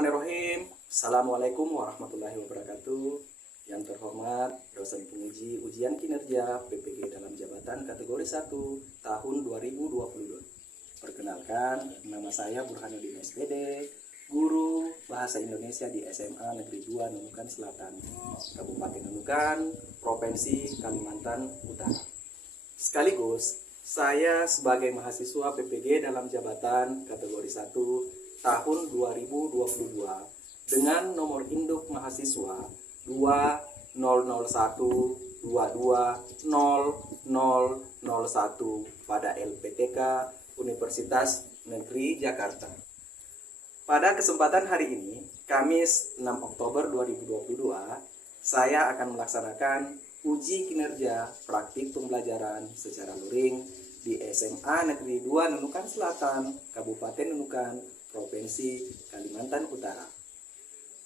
Bismillahirrahmanirrahim. Assalamualaikum warahmatullahi wabarakatuh. Yang terhormat dosen penguji ujian kinerja PPG dalam jabatan kategori 1 tahun 2022. Perkenalkan, nama saya Burhanuddin SPD, guru Bahasa Indonesia di SMA Negeri 2 Nunukan Selatan, Kabupaten Nunukan, Provinsi Kalimantan Utara. Sekaligus, saya sebagai mahasiswa PPG dalam jabatan kategori 1 tahun 2022 dengan nomor induk mahasiswa 2001220001 pada LPTK Universitas Negeri Jakarta. Pada kesempatan hari ini, Kamis 6 Oktober 2022, saya akan melaksanakan uji kinerja praktik pembelajaran secara luring di SMA Negeri 2 Nunukan Selatan, Kabupaten Nunukan, Provinsi Kalimantan Utara.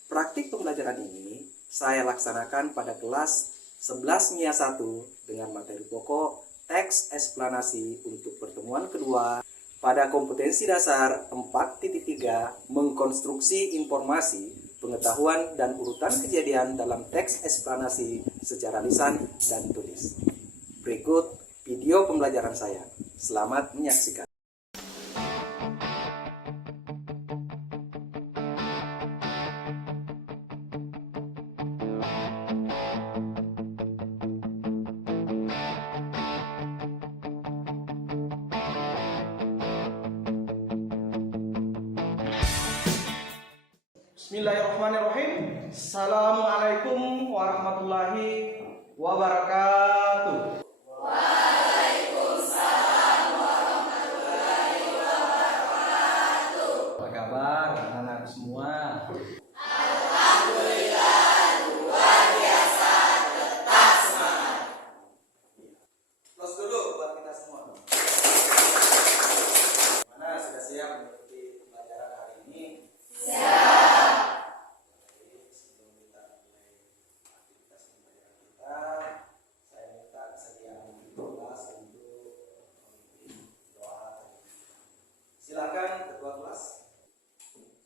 Praktik pembelajaran ini saya laksanakan pada kelas 11 MIA 1 dengan materi pokok teks eksplanasi untuk pertemuan kedua pada kompetensi dasar 4.3 mengkonstruksi informasi, pengetahuan dan urutan kejadian dalam teks eksplanasi secara lisan dan tulis. Berikut video pembelajaran saya. Selamat menyaksikan. Bismillahirrahmanirrahim. Assalamualaikum warahmatullahi wabarakatuh. Waalaikumsalam warahmatullahi wabarakatuh. Apa kabar anak-anak semua? Alhamdulillah, luar biasa, tetap semangat. Close dulu buat kita semua. Mana sudah siap mengikuti pembelajaran hari ini? Siap. Oke, sebelum kita mulai aktivitas pembelajaran kita, saya minta kesediaan kelas untuk memimpin doa. Silakan ketua kelas.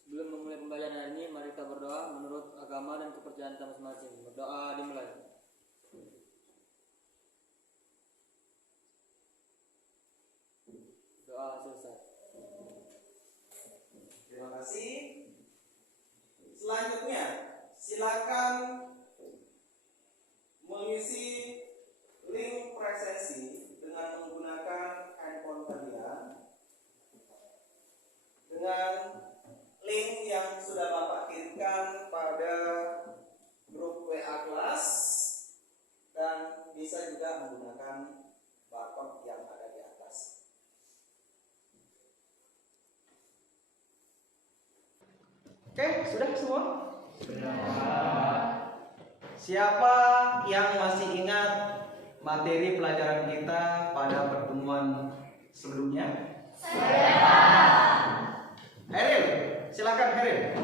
Sebelum memulai pembelajaran hari ini, mari kita berdoa menurut agama dan kepercayaan kita masing-masing. Berdoa dimulai. Doa selesai. Terima kasih. Selanjutnya, silakan mengisi link presensi dengan menggunakan handphone kalian dengan link yang sudah Bapak kirimkan pada grup WA kelas dan bisa juga menggunakan barcode yang ada di atas. Oke, sudah semua? Siapa yang masih ingat materi pelajaran kita pada pertemuan sebelumnya? Heril, silakan Heril.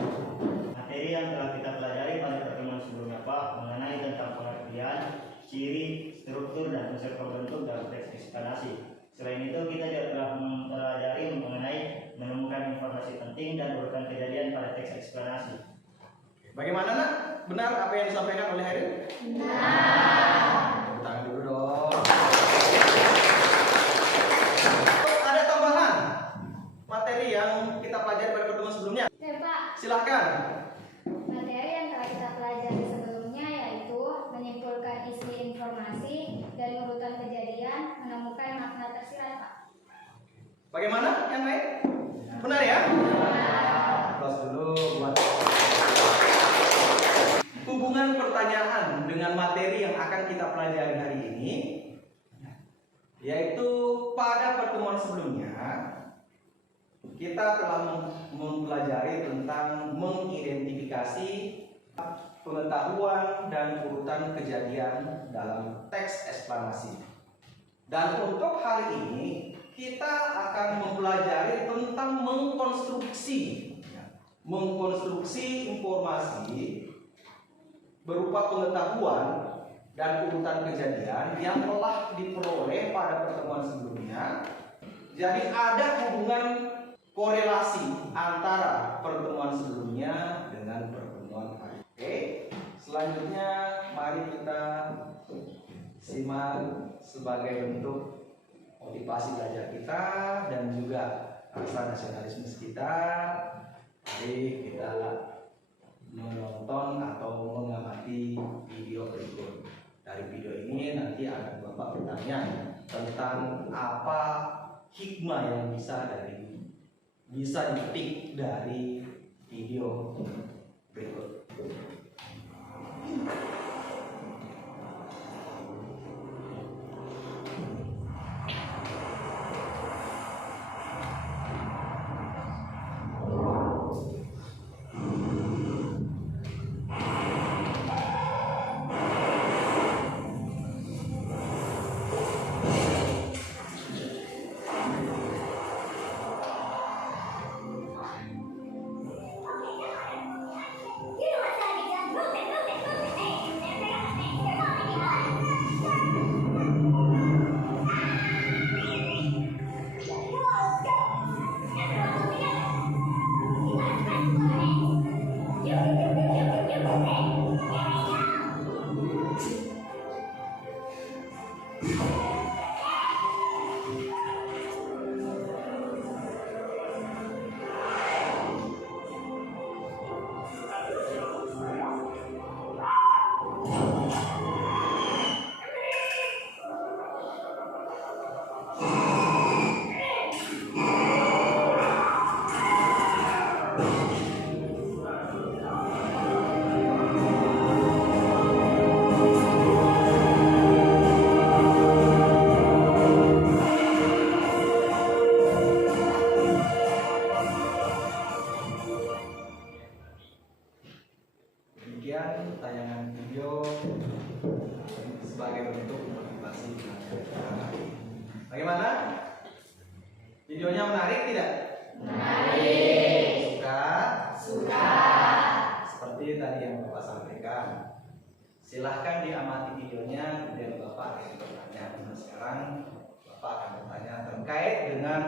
Materi yang telah kita pelajari pada pertemuan sebelumnya Pak mengenai tentang pengertian, ciri, struktur, dan unsur pembentuk dalam teks eksplanasi. Selain itu kita juga telah mempelajari mengenai menemukan informasi penting dan urutan kejadian pada teks eksplanasi. Bagaimana nak? Benar apa yang disampaikan oleh Heril? Benar. Tangan dulu dong. Ada tambahan materi yang kita pelajari pada pertemuan sebelumnya? Ya Pak, Silahkan. materi yang telah kita pelajari sebelumnya yaitu menyimpulkan isi informasi dari urutan kejadian, menemukan makna tersirat Pak. Bagaimana yang lain? Benar ya? Close dulu buat hubungan pertanyaan dengan materi yang akan kita pelajari hari ini, yaitu pada pertemuan sebelumnya kita telah mempelajari tentang mengidentifikasi pengetahuan dan urutan kejadian dalam teks eksplanasi. Dan untuk hari ini kita akan mempelajari tentang mengkonstruksi informasi berupa pengetahuan dan urutan kejadian yang telah diperoleh pada pertemuan sebelumnya. Jadi ada hubungan korelasi antara pertemuan sebelumnya Selanjutnya mari kita simak sebagai bentuk motivasi belajar kita dan juga rasa nasionalisme kita. Mari kita menonton atau mengamati video berikut. Dari video ini nanti akan Bapak bertanya tentang apa hikmah yang bisa dipetik dari video berikut. Demikian tayangan video sebagai bentuk motivasi belajar. Bagaimana? Videonya menarik tidak? Menarik. Suka? Suka. Seperti tadi yang Bapak sampaikan. Silahkan diamati videonya, kemudian Bapak akan bertanya. Nah, sekarang Bapak akan bertanya terkait dengan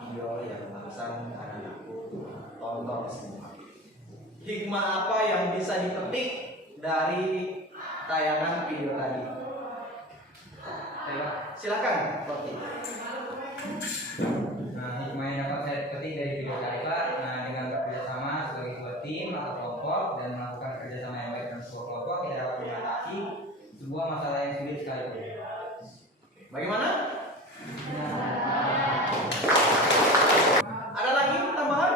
video yang barusan tadi aku tonton semua. Hikmah apa yang bisa dipetik dari tayangan video tadi? Silakan. Nah, hikmah yang dapat saya petik dari video tadi Pak, dengan bekerjasama sebagai sebuah tim atau kelompok dan melakukan kerjasama yang baik dengan sebuah kelompok, kita dapat mengatasi sebuah masalah yang sulit sekalipun. Bagaimana? Ada lagi tambahan?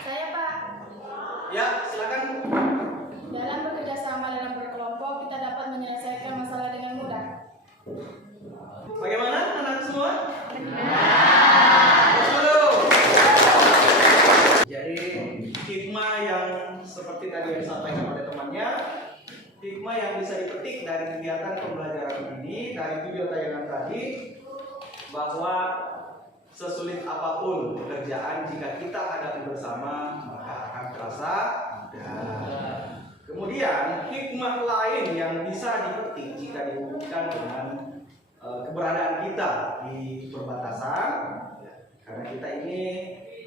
Saya Pak, Ya, silakan. dalam bekerja sama dalam berkelompok kita dapat menyelesaikan masalah dengan mudah. Bagaimana anak semua? Terus dulu. Jadi hikmah yang seperti tadi yang disampaikan oleh temannya, hikmah yang bisa dipetik dari kegiatan pembelajaran ini, dari video tayangan tadi, bahwa sesulit apapun pekerjaan jika kita hadapi bersama maka akan terasa mudah. Kemudian hikmah lain yang bisa dipetik jika dihubungkan dengan keberadaan kita di perbatasan, karena kita ini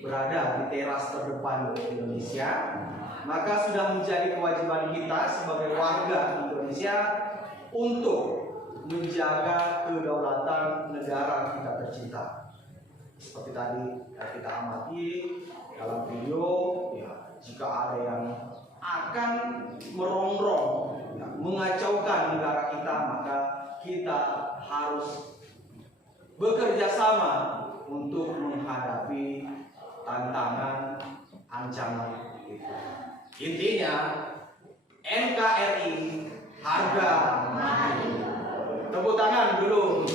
berada di teras terdepan Indonesia, maka sudah menjadi kewajiban kita sebagai warga Indonesia untuk menjaga kedaulatan negara kita tercinta. Seperti tadi kita amati dalam video, ya, jika ada yang akan merongrong, ya, mengacaukan negara kita, maka kita harus bekerja sama untuk menghadapi tantangan ancaman itu. Intinya NKRI harga mati. Tepuk tangan dulu.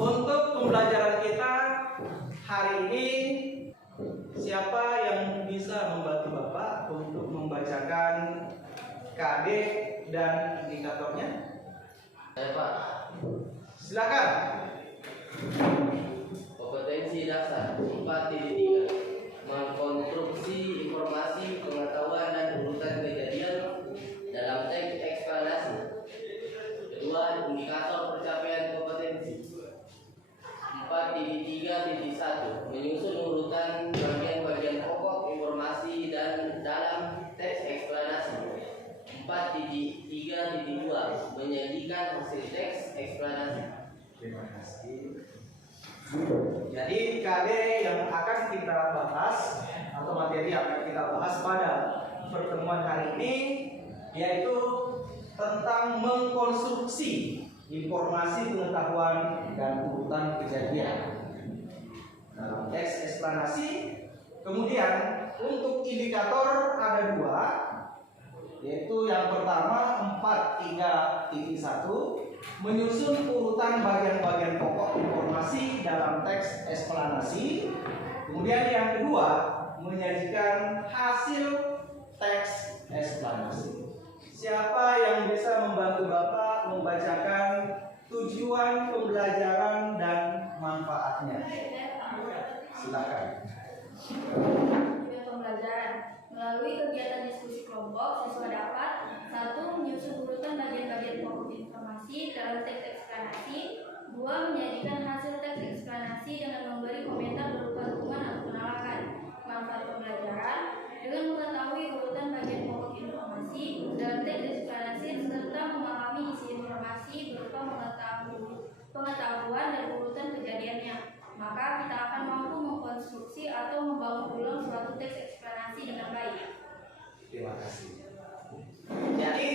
Untuk pembelajaran kita hari ini, siapa yang bisa membantu Bapak untuk membacakan KD dan indikatornya? Saya Pak. Silakan. Kompetensi dasar 4.3 mengkonstruksi informasi, pengetahuan dan urutan kejadian dalam teks eksplanasi. Kedua, indikator pencapaian kompetensi 4.3.1 menyusun urutan bagian-bagian pokok informasi dan dalam menyajikan hasil teks eksplanasi. Terima kasih. Jadi KD yang akan kita bahas atau materi yang akan kita bahas pada pertemuan hari ini yaitu tentang mengkonstruksi informasi pengetahuan dan urutan kejadian dalam teks eksplanasi. Kemudian untuk indikator ada dua, yaitu yang pertama 4.3.1 menyusun urutan bagian-bagian pokok informasi dalam teks eksplanasi. Kemudian yang kedua menyajikan hasil teks eksplanasi. Siapa yang bisa membantu Bapak membacakan tujuan pembelajaran dan manfaatnya? Silakan. Tujuan pembelajaran melalui kegiatan diskusi kelompok, siswa dapat 1. Menyusun urutan bagian-bagian pokok informasi dalam teks eksplanasi. 2. Menyajikan hasil teks eksplanasi dengan memberi komentar berupa dukungan atau penolakan. Manfaat pembelajaran dengan mengetahui urutan bagian pokok informasi dalam teks eksplanasi serta memahami isi informasi berupa pengetahuan dan urutan kejadiannya, maka kita akan mampu mengkonstruksi atau membangun ulang suatu teks eksplanasi dengan baik. Terima kasih. Jadi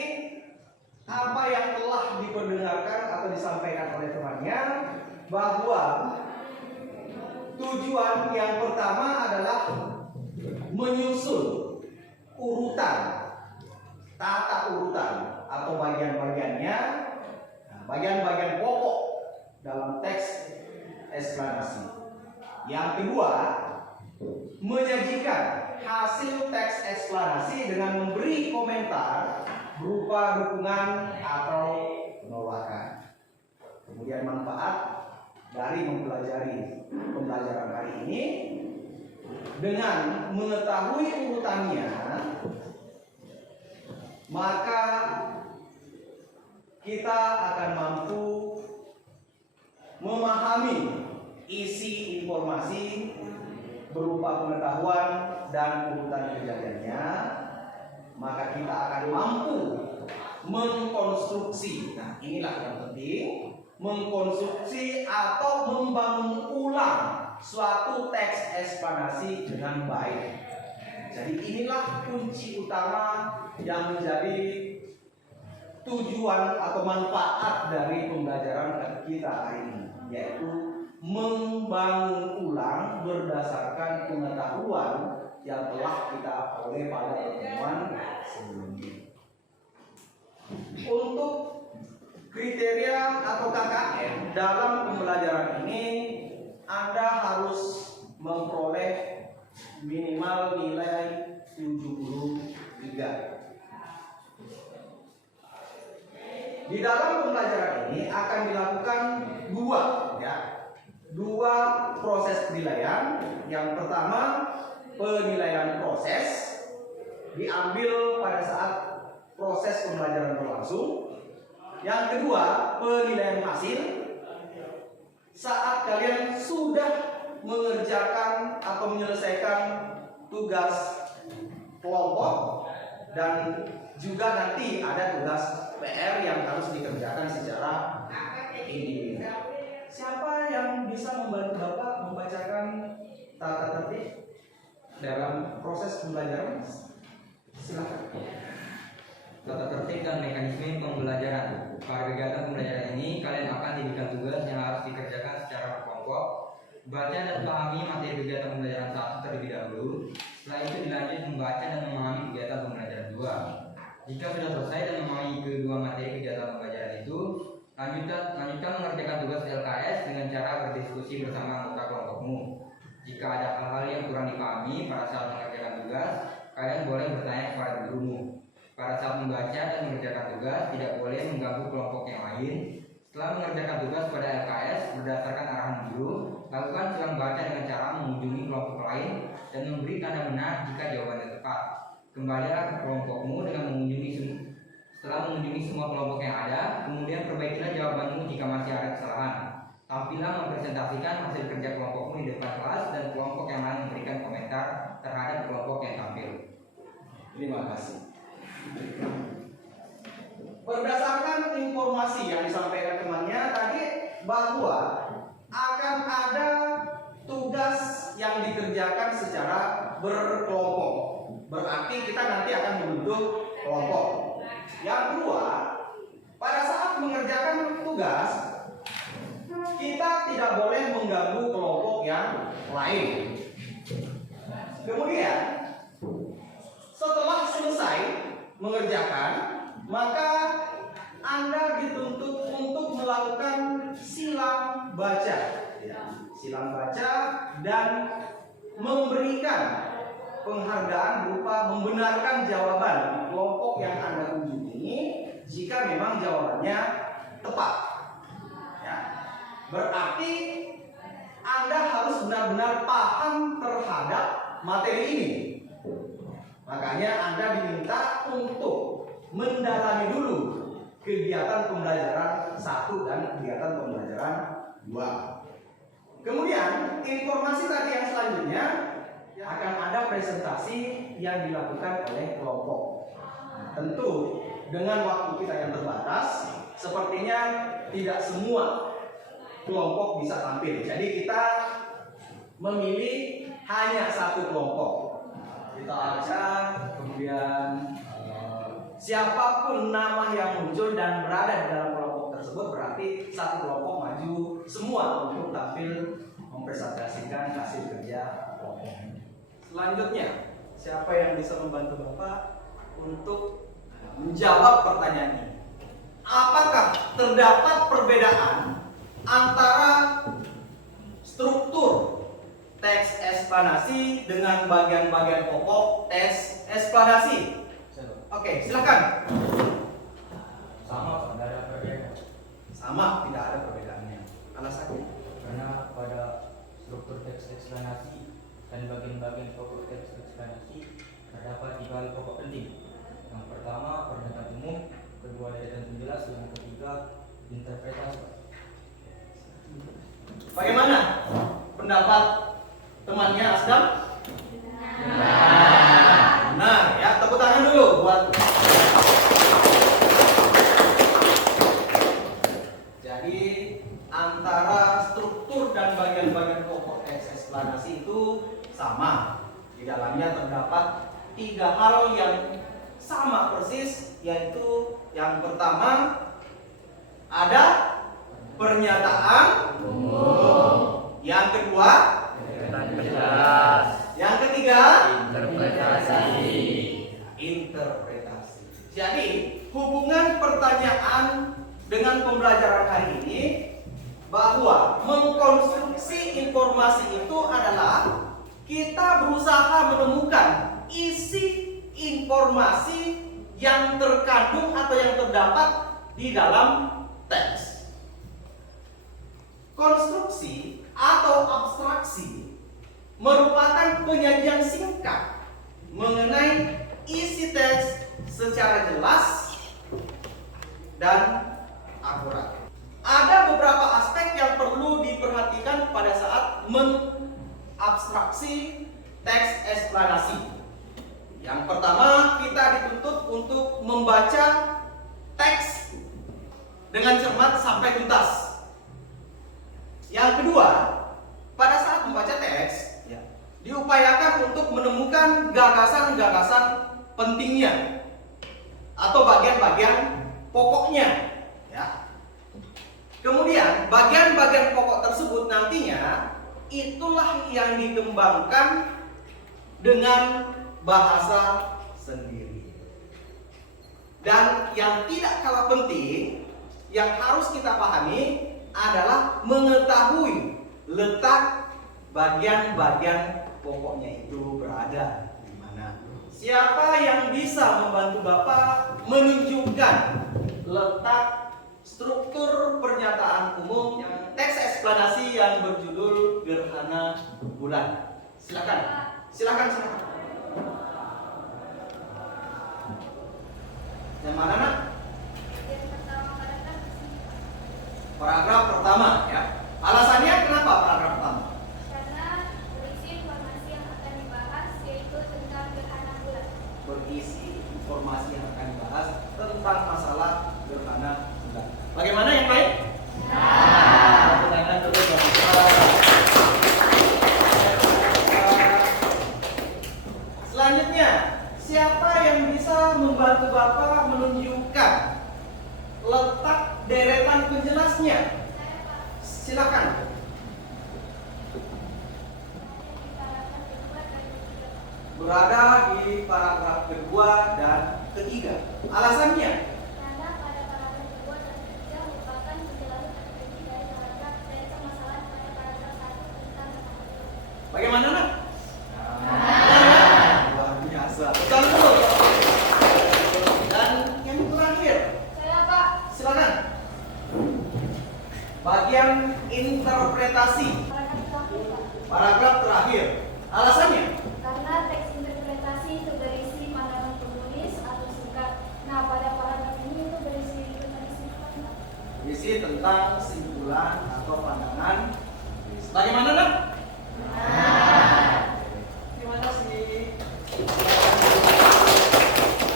apa yang telah diperdengarkan atau disampaikan oleh temannya bahwa tujuan yang pertama adalah menyusun urutan, tata urutan atau bagian-bagiannya, bagian-bagian pokok dalam teks eksplanasi. Yang kedua, menyajikan hasil teks eksplanasi dengan memberi komentar berupa dukungan atau penolakan. Kemudian manfaat dari mempelajari pembelajaran hari ini dengan mengetahui urutannya, maka kita akan mampu memahami isi informasi berupa pengetahuan dan urutan kejadiannya, maka kita akan mampu mengkonstruksi. Nah, inilah yang penting, mengkonstruksi atau membangun ulang suatu teks eksplanasi dengan baik. Jadi inilah kunci utama yang menjadi tujuan atau manfaat dari pembelajaran kita hari ini, yaitu membangun ulang berdasarkan pengetahuan yang telah kita peroleh pada pertemuan sebelumnya. Untuk kriteria atau KKM dalam pembelajaran ini, Anda harus memperoleh minimal nilai 73. Di dalam pembelajaran ini akan dilakukan dua proses penilaian. Yang pertama, penilaian proses diambil pada saat proses pembelajaran berlangsung. Yang kedua, penilaian hasil saat kalian sudah mengerjakan atau menyelesaikan tugas kelompok, dan juga nanti ada tugas PR yang harus dikerjakan secara individu. Siapa yang bisa membantu Bapak membacakan tata tertib dalam proses pembelajaran? Silakan. Tata tertib dan mekanisme pembelajaran. Pada kegiatan pembelajaran ini, kalian akan diberikan tugas yang harus dikerjakan secara berkelompok. Baca dan pahami materi kegiatan pembelajaran 1 terlebih dahulu. Setelah itu dilanjut membaca dan memahami kegiatan pembelajaran 2. Jika sudah selesai dan memahami kedua materi kegiatan pembelajaran itu, lanjutkan mengerjakan tugas LKS dengan cara berdiskusi bersama anggota kelompokmu. Jika ada hal-hal yang kurang dipahami pada saat mengerjakan tugas, kalian boleh bertanya kepada gurumu. Pada saat membaca dan mengerjakan tugas, tidak boleh mengganggu kelompok yang lain. Setelah mengerjakan tugas pada LKS berdasarkan arahan guru, lakukan silang baca dengan cara mengunjungi kelompok lain dan memberi tanda benar jika jawabannya tepat. Kembalilah ke kelompokmu dengan setelah mengunjungi semua kelompok yang ada, kemudian perbaikilah jawabanmu jika masih ada kesalahan. Tampillah mempresentasikan hasil kerja kelompokmu di depan kelas dan kelompok yang lain memberikan komentar terhadap kelompok yang tampil. Terima kasih. Berdasarkan informasi bahwa akan ada tugas yang dikerjakan secara berkelompok. Berarti kita nanti akan membentuk kelompok. Yang kedua, pada saat mengerjakan tugas, kita tidak boleh mengganggu kelompok yang lain. Kemudian, setelah selesai mengerjakan, maka Anda dituntut untuk melakukan silang baca. Silang baca dan memberikan penghargaan berupa membenarkan jawaban kelompok yang Anda kunjungi jika memang jawabannya tepat. Ya. Berarti Anda harus benar-benar paham terhadap materi ini. Makanya Anda diminta untuk mendalami dulu kegiatan pembelajaran 1 dan kegiatan pembelajaran 2. Kemudian informasi tadi yang selanjutnya akan ada presentasi yang dilakukan oleh kelompok. Tentu dengan waktu kita yang terbatas, sepertinya tidak semua kelompok bisa tampil. Jadi kita memilih hanya satu kelompok. Kita acak, kemudian siapapun nama yang muncul dan berada di dalam kelompok tersebut berarti satu kelompok maju semua untuk tampil mempresentasikan hasil kerja kelompok. Selanjutnya, siapa yang bisa membantu Bapak untuk menjawab pertanyaan ini? Apakah terdapat perbedaan antara struktur teks eksplanasi dengan bagian-bagian pokok teks eksplanasi? Oke, silakan. Sama, tidak ada perbedaan. Sama, tidak ada perbedaannya. Alasannya? Karena pada struktur teks eksplanasi dan bagian-bagian pokok teks eksplanasi terdapat 3 hal pokok penting. Yang pertama, pernyataan umum, kedua, daya penjelas, yang ketiga, interpretasi. Bagaimana pendapat temannya Asdam? Benar ya, tepuk tangan dulu buat. Jadi antara struktur dan bagian-bagian pokok teks eksplanasi itu sama. Di dalamnya terdapat 3 hal yang sama persis, yaitu yang pertama ada pernyataan umum, yang kedua yang ketiga interpretasi. Jadi hubungan pertanyaan dengan pembelajaran hari ini bahwa mengkonstruksi informasi itu adalah kita berusaha menemukan isi informasi yang terkandung atau yang terdapat di dalam teks. Konstruksi atau abstraksi merupakan penyajian singkat mengenai isi teks secara jelas dan akurat. Ada beberapa aspek yang perlu diperhatikan pada saat mengabstraksi teks eksplanasi. Yang pertama, kita dituntut untuk membaca teks dengan cermat sampai tuntas. Yang kedua, pada saat membaca teks, diupayakan untuk menemukan gagasan-gagasan pentingnya atau bagian-bagian pokoknya. Ya. Kemudian, bagian-bagian pokok tersebut nantinya itulah yang dikembangkan dengan bahasa sendiri. Dan yang tidak kalah penting yang harus kita pahami adalah mengetahui letak bagian-bagian pokoknya itu berada di mana. Siapa yang bisa membantu Bapak menunjukkan letak struktur pernyataan umum yang teks eksplanasi yang berjudul Gerhana Bulan? Silakan. Silakan. Yang mana, Nak? Paragraf pertama, ya. Alasannya kenapa paragraf pertama? Karena berisi informasi yang akan dibahas yaitu tentang gerhana bulan. Berisi informasi yang akan dibahas tentang masalah gerhana bulan. Bagaimana yang lain? atasnya? Silakan. Berada di paragraf kedua dan ketiga. Alasannya? Karena pada paragraf kedua dan ketiga merupakan penjelasan terperinci dari permasalahan pada paragraf 1 tentang Bagaimana nak? Luar biasa. Betul betul. Dan yang terakhir, Saya Pak. silakan. Bagian interpretasi. Paragraf terakhir. Alasannya? Karena teks interpretasi itu berisi pandangan penulis atau singkat. Nah, pada paragraf ini itu berisi singkat. Berisi tentang simpulan atau pandangan. Bagaimana nak? Terima kasih.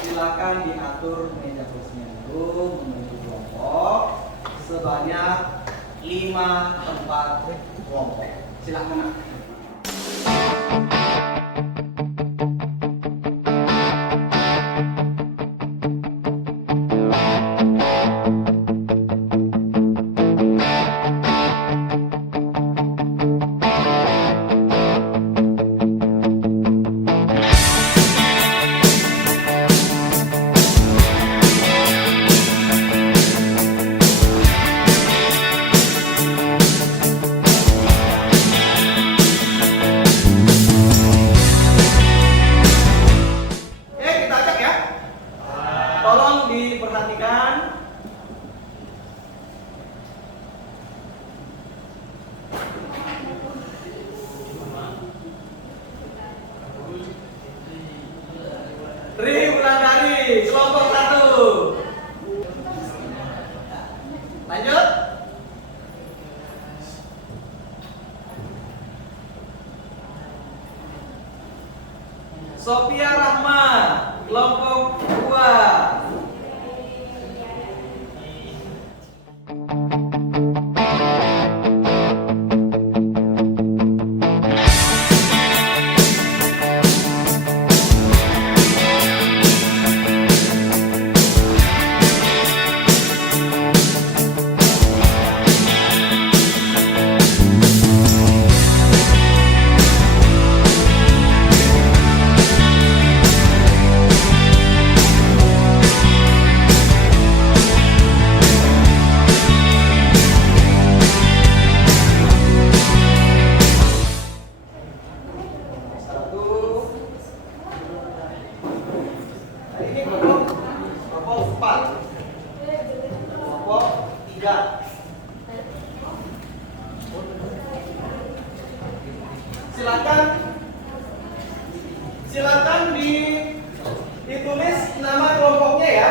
Silakan diatur meja kursinya dulu menuju kelompok sebanyak 5 tempat kelompok. Silakan nak. Kita acak ya. Tolong diperhatikan. Tri Wulandari, kelompok 1. Lanjut. Sophia Rahma, kelompok 2. Ini kelompok 4. Kelompok 3. Silakan ditulis nama kelompoknya ya.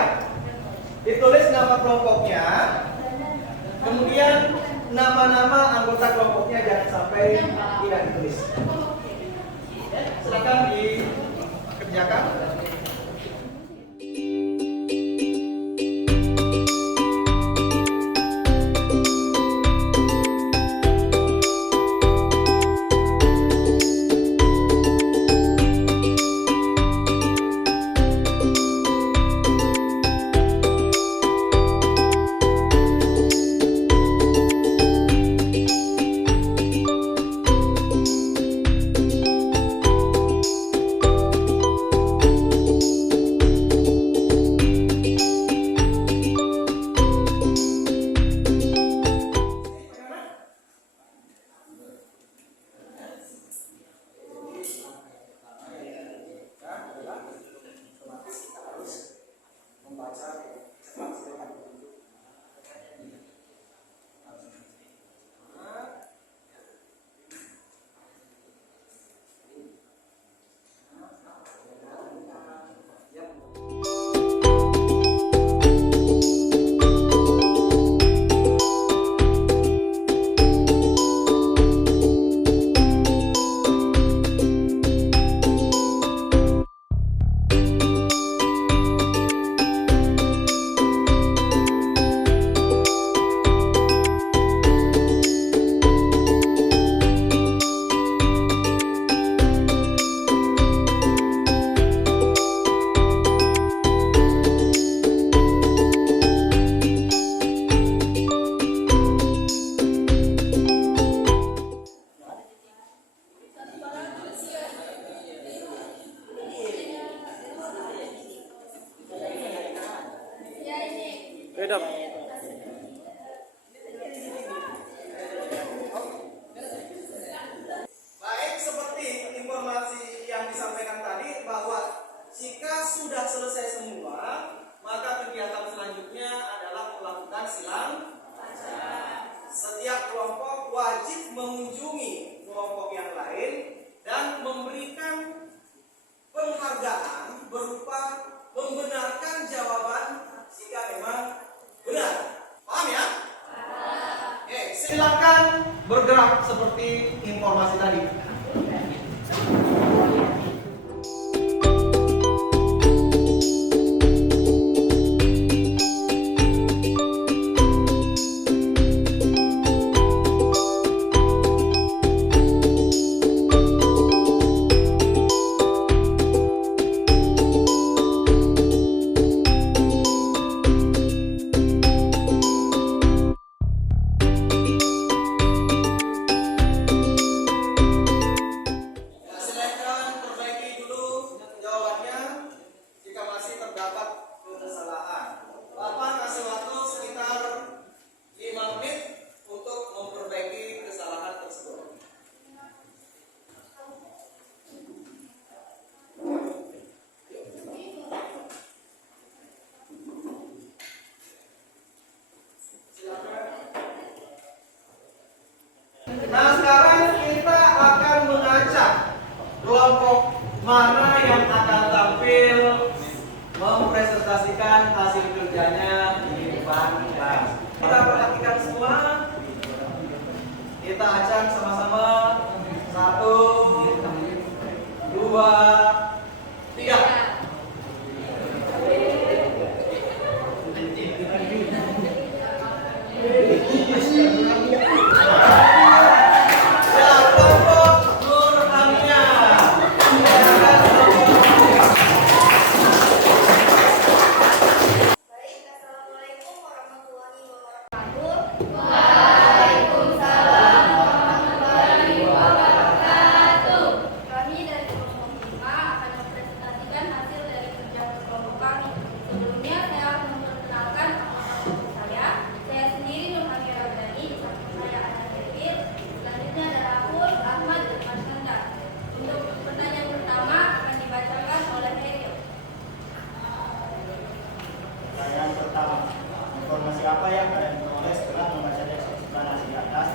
Ditulis nama kelompoknya. Kemudian nama-nama anggota kelompoknya jangan sampai tidak ditulis. Silakan dikerjakan. pacaran? Setiap kelompok wajib mengunjungi kelompok yang lain dan memberikan penghargaan berupa membenarkan jawaban jika memang benar. Paham ya? Oke, silakan bergerak seperti informasi tadi. Silakan perbaiki dulu jawabannya jika masih terdapat kesalahan. Bapak kasih waktu sekitar 5 menit untuk memperbaiki kesalahan tersebut. Nah, sekarang kita akan mengacak kelompok mana yang akan tampil mempresentasikan hasil kerjanya di depan kelas. Kita perhatikan semua. Kita acak sama-sama. 1, 2, 3. Ya, kelompok Nurhania. Baik, assalamualaikum warahmatullahi wabarakatuh. Kami dari kelompok 5 akan mempresentasikan hasil dari kerja kelompok kami. Sebelumnya saya akan memperkenalkan kelompok saya. Saya sendiri Nurhania Ramadhani, di samping saya ada David. Selanjutnya ada Rahul, Ahmad, dan Mas Nanda. Untuk pertanyaan pertama akan dibacakan oleh Heriel. Pertanyaan pertama, informasi apa yang kalian peroleh setelah membaca teks eksplanasi di atas?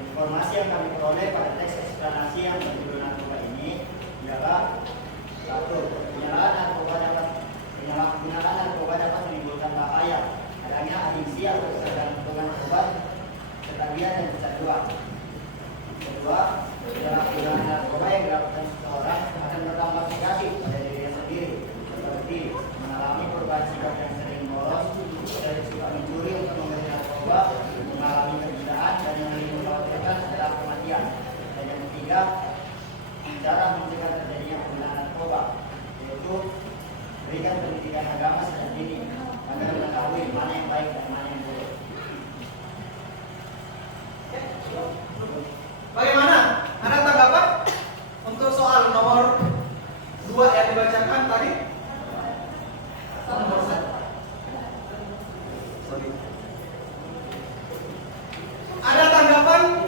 Informasi yang kami peroleh pada teks eksplanasi yang berjudul narkoba ini ialah: 1. Penyalahgunaan narkoba dapat menimbulkan bahaya, adanya adiksi atau ketergantungan obat, ketagihan dan kecanduan. 2. Penyalahgunaan narkoba yang dilakukan seseorang akan berdampak negatif pada dirinya sendiri, seperti mengalami perubahan sikap yang sering bolos, dari suka mencuri untuk membeli narkoba, mengalami kegilaan, dan yang lebih mengkhawatirkan adalah kematian. Dan yang ketiga, cara mencegah terjadinya penggunaan narkoba, yaitu berikan pendidikan agama sejak dini agar mengetahui mana yang baik dan mana yang buruk. Bagaimana? Ada tanggapan untuk soal nomor 2 yang dibacakan tadi? Nomor 1. Sorry. Ada tanggapan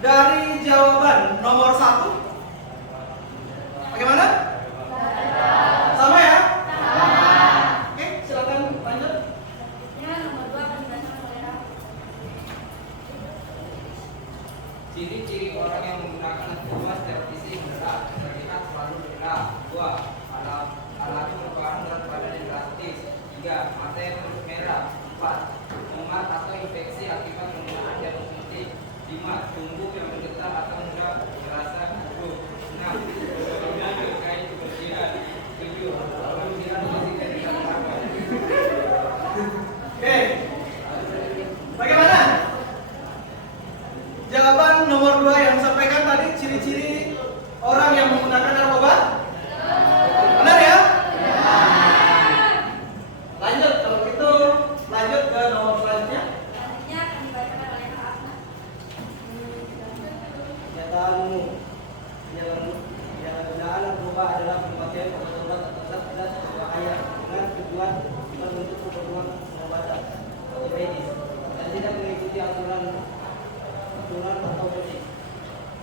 dari jawaban nomor 1? Bagaimana? Sama ya? Oke, silakan lanjut. Selanjutnya nomor 2 akan dibacakan oleh Rahul. Ciri-ciri orang yang menggunakan narkoba secara fisik adalah terlihat selalu bergerak. 2. Alat merupakan berat badan yang drastis. 3. Mata yang terus merah. 4. Mumat atau infeksi akibat penggunaan jarum suntik. 5. Tubuh yang bergetar atau mudah merasa gugup. 6. Sebelumnya terkait kebersihan. 7. Kebersihan fisik dari narkoba. Oke. Bagaimana? Jawaban nomor 2 yang disampaikan tadi, ciri-ciri orang yang menggunakan narkoba? Benar ya? Lanjut, kalau gitu lanjut ke nomor selanjutnya. Selanjutnya akan dibacakan oleh Kak Ahmad. Kenyataan umum, penyalahgunaan narkoba adalah pemakaian obat-obat atau zat-zat berbahaya dengan tujuan untuk keperluan pengobatan atau medis dan tidak mengikuti aturan atau medis.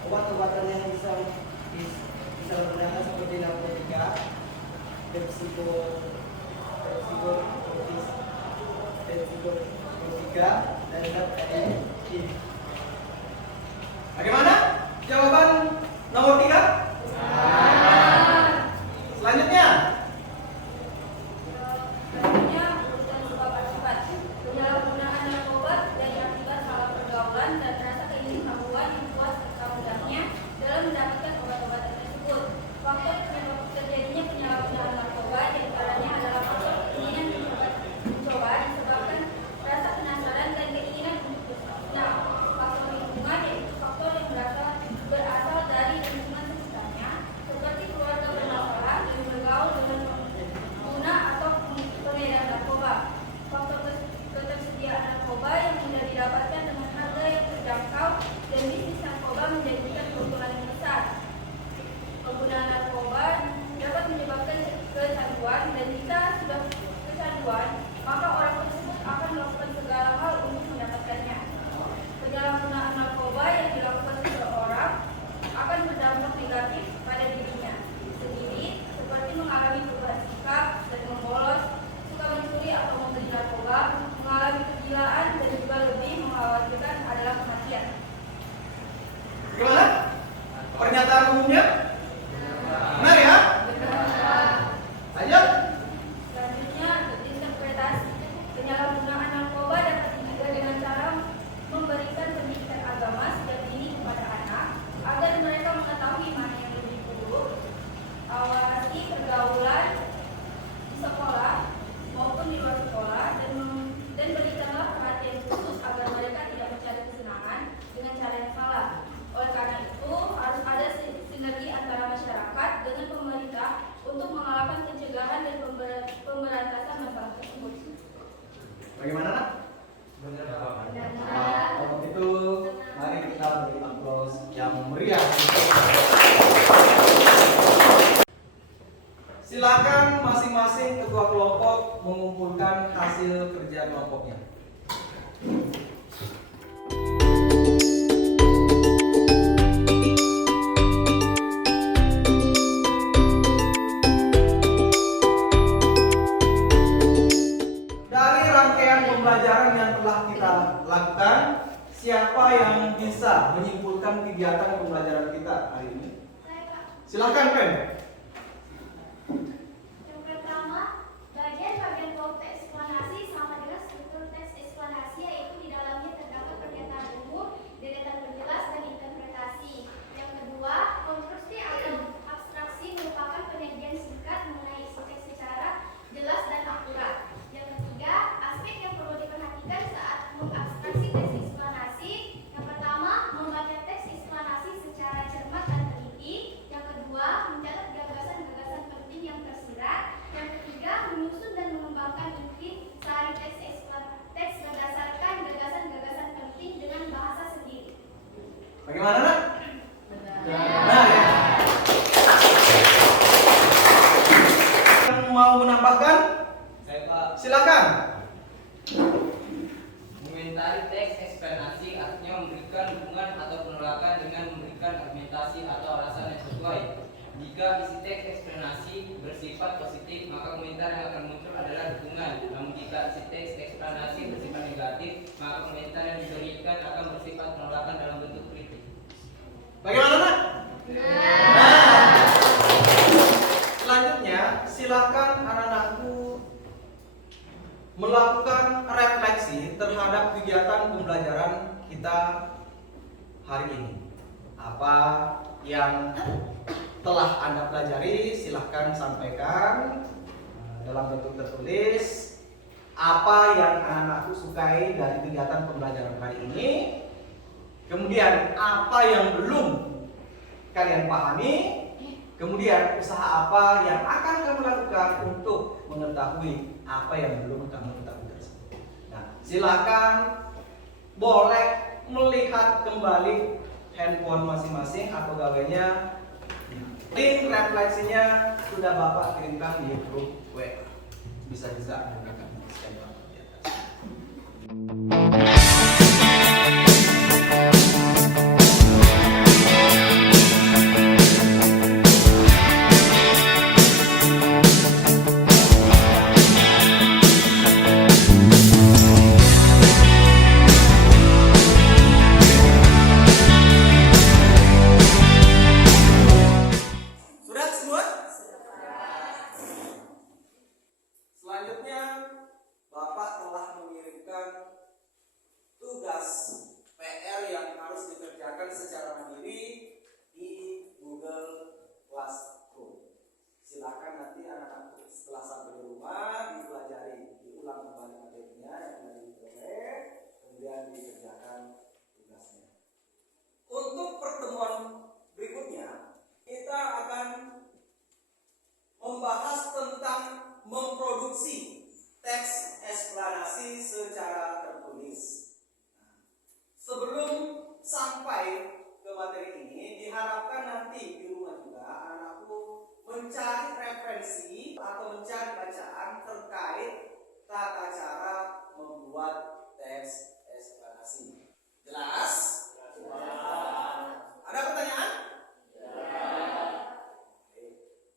Obat-obatan yang bisa digunakan seperti narkotika, psikotropis, 3 dan tetap ini. Bagaimana? Jawaban nomor 3? Selanjutnya. Selanjutnya, urutan sebab akibat. Penyalahgunaan narkoba dari akibat salah pergaulan dan rasa keingintahuan yang kuat serta mudahnya dalam mendapatkan obat-obatan tersebut. Faktor penyebab terjadinya penyalahgunaan narkoba diantaranya adalah faktor keinginan mencoba disebabkan rasa penasaran dan keinginan untuk bersenang. Faktor lingkungan yaitu faktor yang berasal dari lingkungan sekitarnya, seperti keluarga bermasalah yang bergaul dengan pengguna atau pengedar narkoba. Faktor ketersediaan narkoba yang mudah didapatkan dengan harga yang terjangkau dan bisnis narkoba menjanjikan keuntungan yang besar. Penggunaan narkoba dapat menyebabkan kecanduan, dan jika sudah kecanduan, maka orang tersebut akan melakukan segala hal untuk mendapatkannya. Penyalahgunaan narkoba yang dilakukan seseorang akan berdampak negatif pada dirinya sendiri, seperti mengalami perubahan sikap dan membolos, suka mencuri atau membeli narkoba, mengalami kegilaan, dan juga lebih mengkhawatirkan adalah kematian. Gimana? Pernyataan umumnya? Benar ya? Lanjut. Selanjutnya, interpretasi. Penyalahgunaan narkoba dapat dijaga dengan cara memberikan pendidikan agama sejak dini kepada anak agar mereka mengetahui mana yang lebih buruk. Awasi pergaulan di sekolah maupun di luar sekolah, dan berikanlah perhatian khusus agar mereka tidak mencari kesenangan dengan cara yang salah. Oleh karena itu, harus ada sinergi antara masyarakat dengan pemerintah untuk mengalahkan pencegahan dan pemberantasan masalah tersebut. Bagaimana, Nak? Untuk itu, mari kita beri aplaus yang meriah. Silakan masing-masing ketua kelompok mengumpulkan hasil kerja kelompoknya. Dari rangkaian pembelajaran yang telah kita lakukan, siapa yang bisa menyimpulkan kegiatan pembelajaran kita hari ini? Silakan, Pen. Yang pertama, bagian-bagian kelompok eksplanasi sama dengan struktur teks eksplanasi, yaitu di dalamnya terdapat pernyataan umum, deretan penjelas, dan interpretasi. Yang kedua, konstruksi atau abstraksi merupakan penyajian singkat mengenai isi teks secara jelas dan akurat. Yang ketiga, aspek yang perlu diperhatikan saat mengabstraksi teks eksplanasi. Yang pertama, membaca teks eksplanasi secara cermat dan teliti. Yang kedua, mencatat gagasan-gagasan penting yang tersirat. Yang ketiga, menyusun dan mengembangkan inti sari teks berdasarkan gagasan-gagasan penting dengan bahasa sendiri. Bagaimana, Nak? Benar ya? Yang mau menambahkan? Saya Pak. Silakan. Mengomentari teks eksplanasi artinya memberikan dukungan atau penolakan dengan memberikan argumentasi atau alasan yang sesuai. Jika isi teks eksplanasi bersifat positif, maka komentar yang akan muncul adalah dukungan. Namun jika isi teks eksplanasi bersifat negatif, maka komentar yang diberikan akan bersifat penolakan dalam bentuk kritik. Bagaimana, Nak? Selanjutnya, silakan anak-anakku melakukan refleksi terhadap kegiatan pembelajaran kita hari ini. Apa yang telah Anda pelajari, silahkan sampaikan dalam bentuk tertulis. Apa yang anak-anakku sukai dari kegiatan pembelajaran hari ini. Kemudian apa yang belum kalian pahami. Kemudian usaha apa yang akan kamu lakukan untuk mengetahui apa yang belum kamu ketahui tersebut. Nah, silakan boleh melihat kembali handphone masing-masing atau gawainya. Link refleksinya sudah Bapak kirimkan di grup WA. Bisa-bisa menggunakan Skype di atas. tugas PR yang harus dikerjakan secara mandiri di Google Classroom. Silakan nanti anak-anak setelah sampai di rumah dipelajari, diulang kembali materinya yang telah diperoleh, kemudian dikerjakan tugasnya. Untuk pertemuan berikutnya kita akan membahas tentang memproduksi teks eksplanasi secara tertulis. Sebelum sampai ke materi ini, diharapkan nanti di rumah juga anakku mencari referensi atau mencari bacaan terkait tata cara membuat teks eksplanasi. Jelas? Ada pertanyaan? Oke.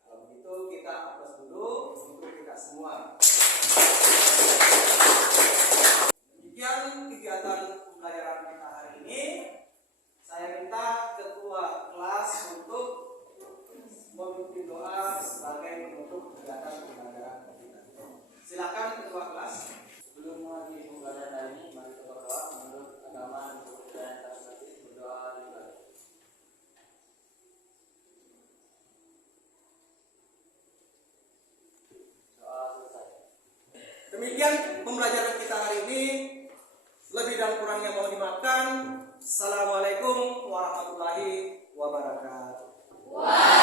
Kalau begitu kita aplaus dulu untuk kita semua. Demikian kegiatan pembelajaran kita hari ini. Saya minta ketua kelas untuk memimpin doa sebagai penutup kegiatan pembelajaran kita. Silakan ketua kelas. Sebelum mengakhiri pembelajaran hari ini, mari kita berdoa menurut agama dan kepercayaan kita masing-masing. Berdoa dimulai. Doa selesai. Demikian pembelajaran kita hari ini. Lebih dan kurangnya mohon dimaafkan. Assalamualaikum warahmatullahi wabarakatuh.